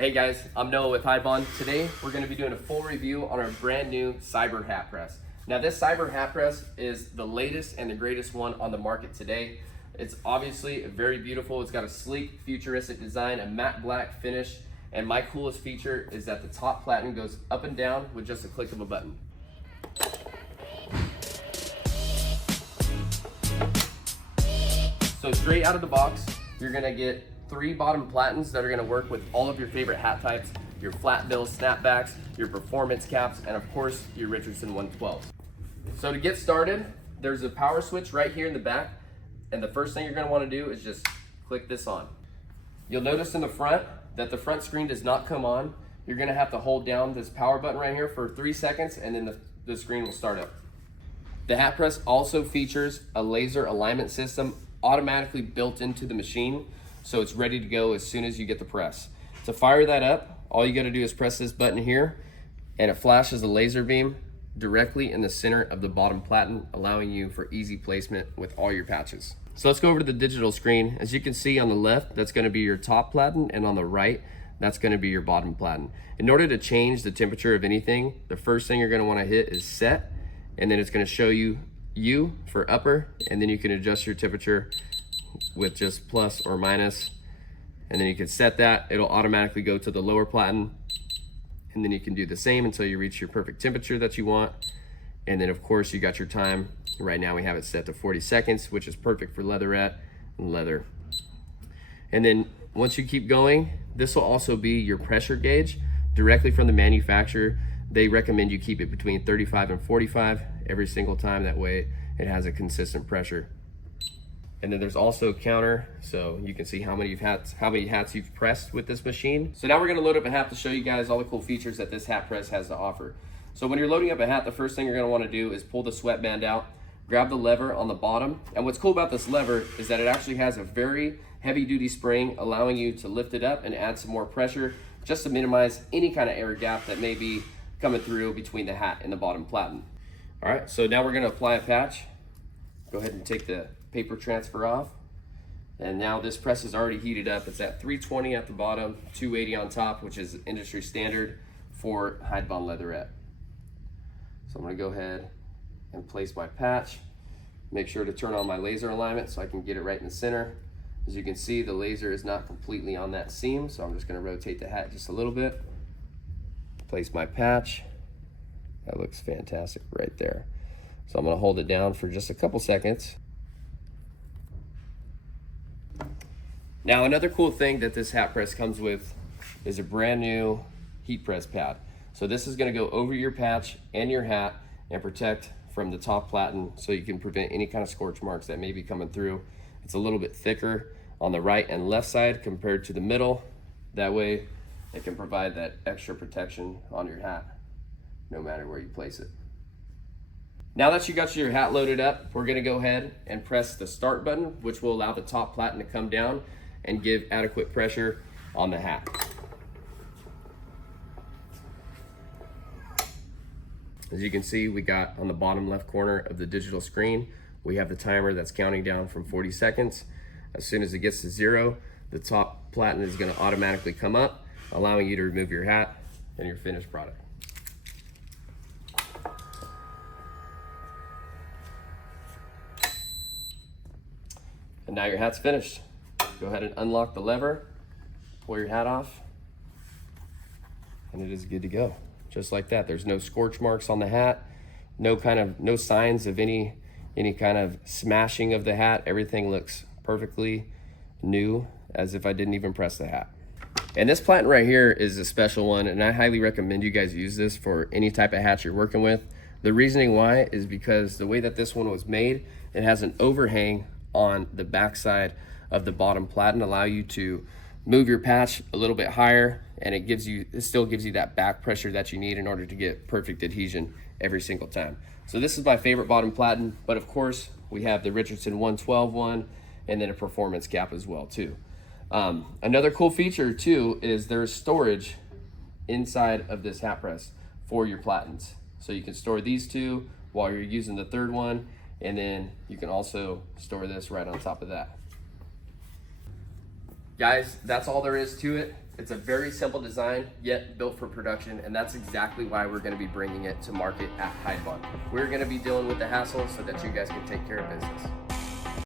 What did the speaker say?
Hey guys, I'm Noah with Hydbond. Today we're going to be doing a full review on our brand new Cyber hat press. Now this Cyber hat press is the latest and the greatest one on the market today. It's obviously very beautiful. It's got a sleek, futuristic design, a matte black finish, and my coolest feature is that the top platen goes up and down with just a click of a button. So straight out of the box, you're going to get 3 bottom platens that are going to work with all of your favorite hat types, your flat bill snapbacks, your performance caps, and of course your Richardson 112s. So to get started, there's a power switch right here in the back, and the first thing you're going to want to do is just click this on. You'll notice in the front that the front screen does not come on. You're going to have to hold down this power button right here for 3 seconds, and then the screen will start up. The hat press also features a laser alignment system automatically built into the machine, so it's ready to go as soon as you get the press. To fire that up, all you gotta do is press this button here, and it flashes a laser beam directly in the center of the bottom platen, allowing you for easy placement with all your patches. So let's go over to the digital screen. As you can see on the left, that's gonna be your top platen, and on the right, that's gonna be your bottom platen. In order to change the temperature of anything, the first thing you're gonna wanna hit is set, and then it's gonna show you U for upper, and then you can adjust your temperature with just plus or minus, and then you can set that. It'll automatically go to the lower platen, and then you can do the same until you reach your perfect temperature that you want. And then of course you got your time. Right now we have it set to 40 seconds, which is perfect for leatherette and leather. And then once you keep going, this will also be your pressure gauge directly from the manufacturer. They recommend you keep it between 35 and 45 every single time. That way it has a consistent pressure. And then there's also a counter, so you can see how many hats you've pressed with this machine. So now we're gonna load up a hat to show you guys all the cool features that this hat press has to offer. So when you're loading up a hat, the first thing you're gonna wanna do is pull the sweatband out, grab the lever on the bottom. And what's cool about this lever is that it actually has a very heavy duty spring, allowing you to lift it up and add some more pressure just to minimize any kind of air gap that may be coming through between the hat and the bottom platen. All right, so now we're gonna apply a patch. Go ahead and take the paper transfer off. And now this press is already heated up. It's at 320 at the bottom, 280 on top, which is industry standard for Hydbond leatherette. So I'm gonna go ahead and place my patch. Make sure to turn on my laser alignment so I can get it right in the center. As you can see, the laser is not completely on that seam, so I'm just gonna rotate the hat just a little bit. Place my patch. That looks fantastic right there. So I'm gonna hold it down for just a couple seconds. Now another cool thing that this hat press comes with is a brand new heat press pad. So this is gonna go over your patch and your hat and protect from the top platen, so you can prevent any kind of scorch marks that may be coming through. It's a little bit thicker on the right and left side compared to the middle. That way it can provide that extra protection on your hat, no matter where you place it. Now that you got your hat loaded up, we're gonna go ahead and press the start button, which will allow the top platen to come down and give adequate pressure on the hat. As you can see, we got on the bottom left corner of the digital screen, we have the timer that's counting down from 40 seconds. As soon as it gets to 0, the top platen is gonna automatically come up, allowing you to remove your hat and your finished product. And now your hat's finished. Go ahead and unlock the lever, pull your hat off, and it is good to go. Just like that. There's no scorch marks on the hat, no signs of any kind of smashing of the hat. Everything looks perfectly new, as if I didn't even press the hat. And this platen right here is a special one, and I highly recommend you guys use this for any type of hat you're working with. The reasoning why is because the way that this one was made, it has an overhang on the backside of the bottom platen, allow you to move your patch a little bit higher, and it still gives you that back pressure that you need in order to get perfect adhesion every single time. So this is my favorite bottom platen, but of course we have the Richardson 112 one, and then a performance cap as well too. Another cool feature too is there's storage inside of this hat press for your platens. So you can store these two while you're using the third one, and then you can also store this right on top of that. Guys, that's all there is to it. It's a very simple design, yet built for production, and that's exactly why we're gonna be bringing it to market at Hydbond. We're gonna be dealing with the hassle so that you guys can take care of business.